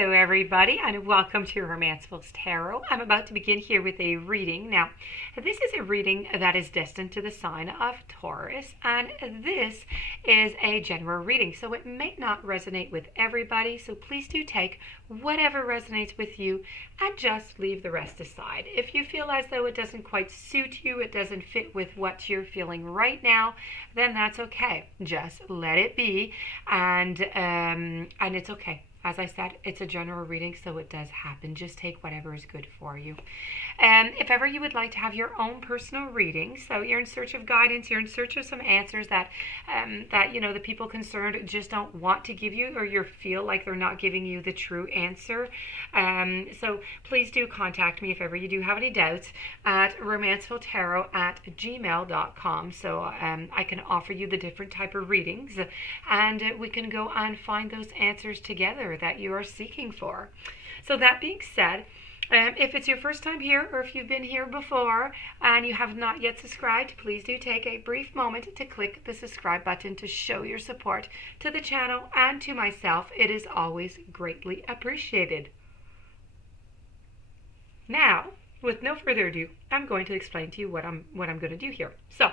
Hello everybody and welcome to Romancefull's Tarot. I'm about to begin here with a reading. Now, this is a reading that is destined to the sign of Taurus, and this is a general reading, so it may not resonate with everybody, so please do take whatever resonates with you and just leave the rest aside. If you feel as though it doesn't quite suit you, it doesn't fit with what you're feeling right now, then that's okay. Just let it be, and it's okay. As I said, it's a general reading, so it does happen. Just take whatever is good for you. If ever you would like to have your own personal reading, so you're in search of guidance, you're in search of some answers that the people concerned just don't want to give you, or you feel like they're not giving you the true answer. So please do contact me if ever you do have any doubts at romancefulltarot@gmail.com. So I can offer you the different type of readings, and we can go and find those answers together that you are seeking for. So that being said, if it's your first time here, or if you've been here before and you have not yet subscribed, please do take a brief moment to click the subscribe button to show your support to the channel and to myself. It is always greatly appreciated. Now, with no further ado, I'm going to explain to you what I'm going to do here. So,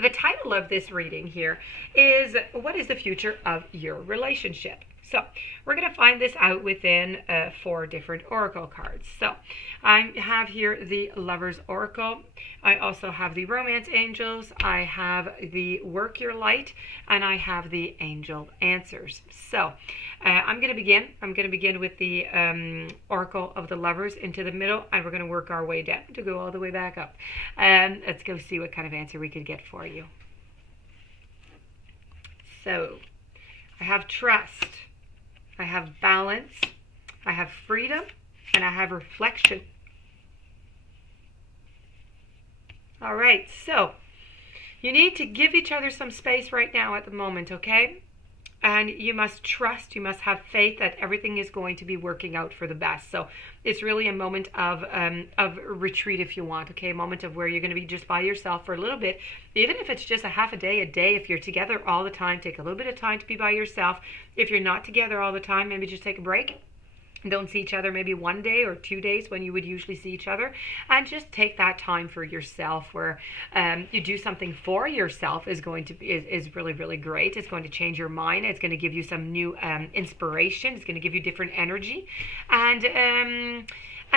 the title of this reading here is, what is the future of your relationship? So we're going to find this out within 4 different oracle cards. So I have here the Lover's Oracle. I also have the Romance Angels. I have the Work Your Light, and I have the Angel Answers. So I'm going to begin. I'm going to begin with the Oracle of the Lovers into the middle, and we're going to work our way down to go all the way back up. Let's go see what kind of answer we could get for you. So I have trust. I have balance, I have freedom, and I have reflection. All right, so you need to give each other some space right now at the moment, okay? And you must trust, you must have faith that everything is going to be working out for the best. So it's really a moment of retreat, if you want, okay? A moment of where you're going to be just by yourself for a little bit. Even if it's just a half a day, if you're together all the time, take a little bit of time to be by yourself. If you're not together all the time, maybe just take a break. Don't see each other maybe 1 day or 2 days when you would usually see each other, and just take that time for yourself, where you do something for yourself is going to be is really, really great. It's going to change your mind. It's going to give you some new inspiration. It's going to give you different energy, and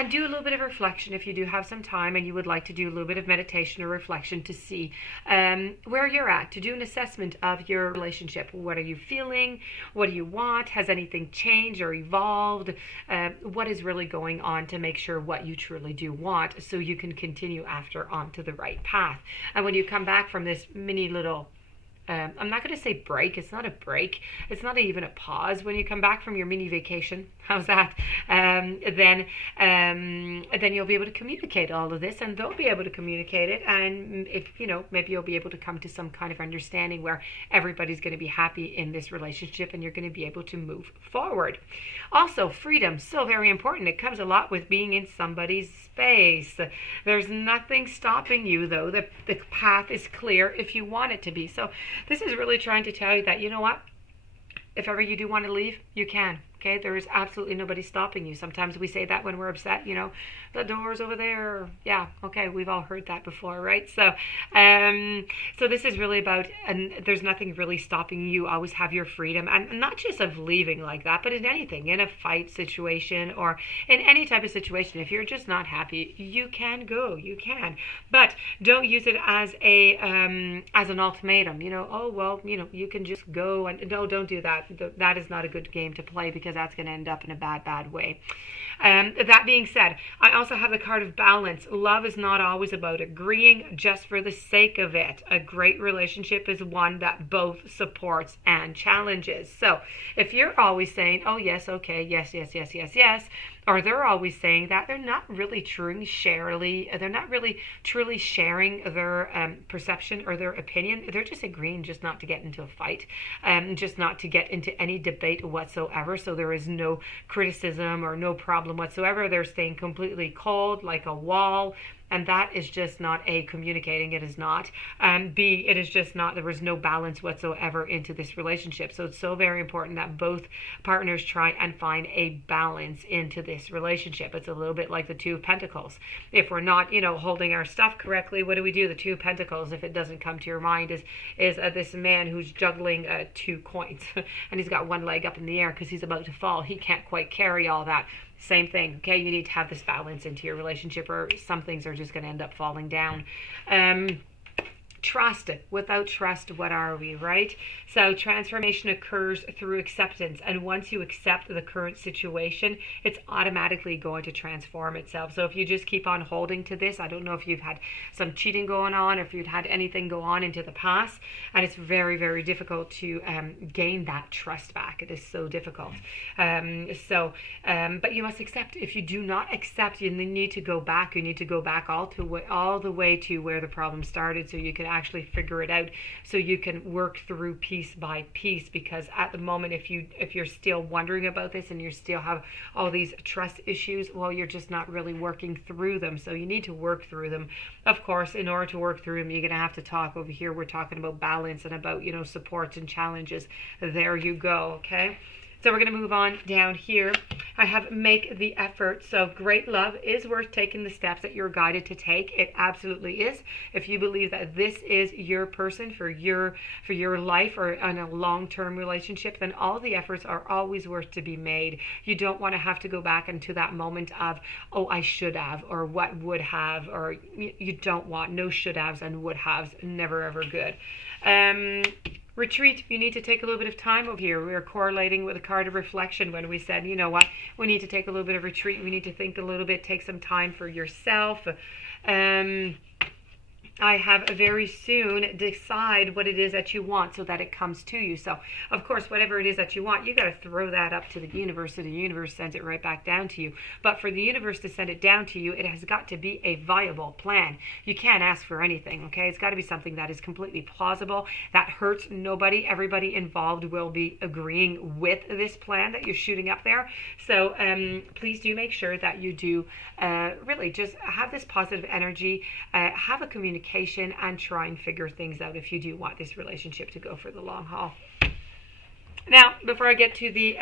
do a little bit of reflection if you do have some time and you would like to do a little bit of meditation or reflection to see where you're at, to do an assessment of your relationship. What are you feeling? What do you want? Has anything changed or evolved? What is really going on, to make sure what you truly do want, so you can continue onto the right path. And when you come back from this mini little I'm not going to say break. It's not a break. It's not even a pause. When you come back from your mini vacation, how's that? Then you'll be able to communicate all of this, and they'll be able to communicate it. And if maybe you'll be able to come to some kind of understanding where everybody's going to be happy in this relationship, and you're going to be able to move forward. Also, freedom, so very important. It comes a lot with being in somebody's space. There's nothing stopping you, though. The path is clear if you want it to be. So this is really trying to tell you that, you know what, if ever you do want to leave, you can. Okay, there is absolutely nobody stopping you. Sometimes we say that when we're upset, the door's over there. Yeah, okay, we've all heard that before, right? So this is really about, and there's nothing really stopping you. Always have your freedom, and not just of leaving like that, but in anything, in a fight situation or in any type of situation. If you're just not happy, you can go. You can, but don't use it as an ultimatum. You can just go, and no, don't do that. That is not a good game to play, because that's going to end up in a bad way. That being said, I also have the card of balance. Love is not always about agreeing just for the sake of it. A great relationship is one that both supports and challenges. So if you're always saying, oh yes, okay, yes, or they're always saying that, they're not really truly sharing their perception or their opinion. They're just agreeing just not to get into a fight, just not to get into any debate whatsoever. So there is no criticism or no problem whatsoever. They're staying completely cold, like a wall, And that is just not A, communicating, it is not. B, it is just not, there was no balance whatsoever into this relationship. So it's so very important that both partners try and find a balance into this relationship. It's a little bit like the Two of Pentacles. If we're not, holding our stuff correctly, what do we do? The Two of Pentacles, if it doesn't come to your mind, is this man who's juggling 2 coins and he's got one leg up in the air because he's about to fall. He can't quite carry all that. Same thing, okay? You need to have this balance into your relationship, or some things are just going to end up falling down. Trust. Without trust, what are we, right? So transformation occurs through acceptance, and once you accept the current situation, it's automatically going to transform itself. So if you just keep on holding to this, I don't know if you've had some cheating going on, or if you've had anything go on into the past, and it's very, very difficult to gain that trust back. It is so difficult. But you must accept. If you do not accept, you need to go back. You need to go back all the way to where the problem started, so you can actually figure it out, so you can work through piece by piece. Because at the moment, if you're still wondering about this and you still have all these trust issues, well, you're just not really working through them. So you need to work through them. Of course, in order to work through them, you're going to have to talk. Over here we're talking about balance and about supports and challenges. There you go. Okay, so we're going to move on down here. I have make the effort. So great love is worth taking the steps that you're guided to take. It absolutely is. If you believe that this is your person for your life, or in a long-term relationship, then all the efforts are always worth to be made. You don't want to have to go back into that moment of, oh, I should have, or what would have, or you don't want. No should haves and would haves. Never ever good. Retreat. You need to take a little bit of time over here. We are correlating with a card of reflection when we said, you know what, we need to take a little bit of retreat. We need to think a little bit, take some time for yourself. I have very soon decide what it is that you want so that it comes to you. So, of course, whatever it is that you want, you got to throw that up to the universe, so the universe sends it right back down to you. But for the universe to send it down to you, it has got to be a viable plan. You can't ask for anything, okay? It's got to be something that is completely plausible, that hurts nobody. Everybody involved will be agreeing with this plan that you're shooting up there. So please do make sure that you do really just have this positive energy, have a communication, and try and figure things out if you do want this relationship to go for the long haul. Now, before I get to the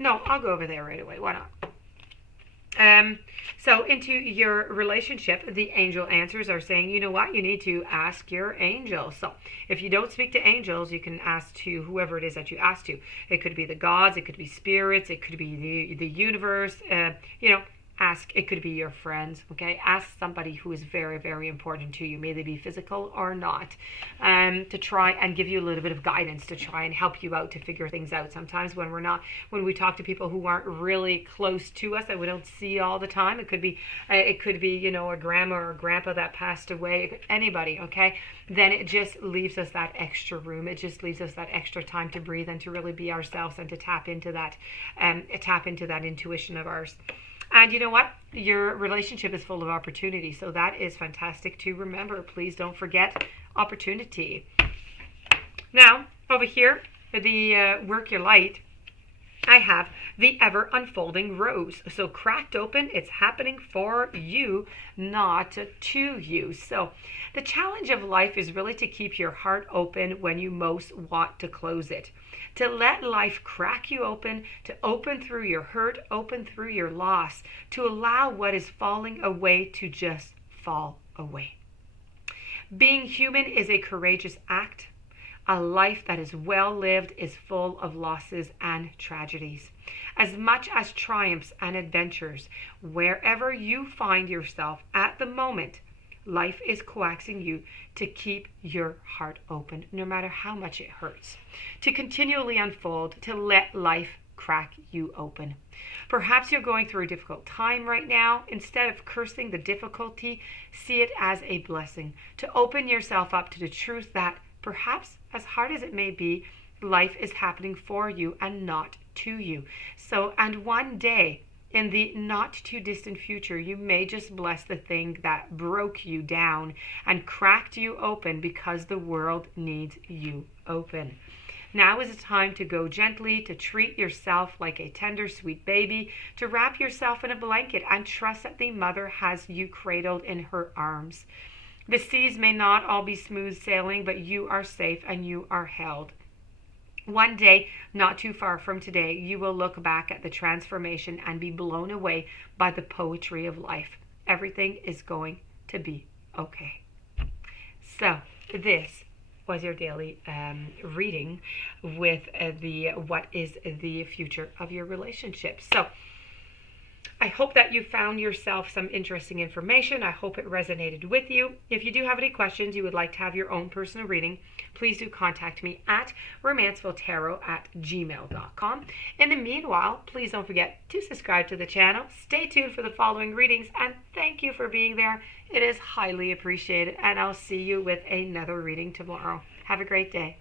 no, I'll go over there right away. Why not? So into your relationship, the angel answers are saying, you know what, you need to ask your angel. So if you don't speak to angels, you can ask to whoever it is that you ask to. It could be the gods, it could be spirits, it could be the universe, ask. It could be your friends, okay? Ask somebody who is very, very important to you, may they be physical or not, to try and give you a little bit of guidance, to try and help you out to figure things out. Sometimes when we talk to people who aren't really close to us, that we don't see all the time, it could be a grandma or a grandpa that passed away, anybody, okay? Then it just leaves us that extra room. It just leaves us that extra time to breathe and to really be ourselves and to tap into that intuition of ours. And you know what? Your relationship is full of opportunity. So that is fantastic to remember. Please don't forget opportunity. Now, over here, the work your light, I have the ever unfolding rose. So cracked open, it's happening for you, not to you. So the challenge of life is really to keep your heart open when you most want to close it. To let life crack you open, to open through your hurt, open through your loss, to allow what is falling away to just fall away. Being human is a courageous act. A life that is well lived is full of losses and tragedies. As much as triumphs and adventures, wherever you find yourself at the moment, life is coaxing you to keep your heart open, no matter how much it hurts. To continually unfold, to let life crack you open. Perhaps you're going through a difficult time right now. Instead of cursing the difficulty, see it as a blessing. To open yourself up to the truth that perhaps, as hard as it may be, life is happening for you and not to you. So, and one day, in the not too distant future, you may just bless the thing that broke you down and cracked you open because the world needs you open. Now is a time to go gently, to treat yourself like a tender, sweet baby, to wrap yourself in a blanket and trust that the mother has you cradled in her arms. The seas may not all be smooth sailing, but you are safe and you are held. One day, not too far from today, you will look back at the transformation and be blown away by the poetry of life. Everything is going to be okay. So, this was your daily reading with the what is the future of your relationship. So, I hope that you found yourself some interesting information. I hope it resonated with you. If you do have any questions, you would like to have your own personal reading, please do contact me at romancefulltarot@gmail.com. In the meanwhile, please don't forget to subscribe to the channel. Stay tuned for the following readings, and thank you for being there. It is highly appreciated, and I'll see you with another reading tomorrow. Have a great day.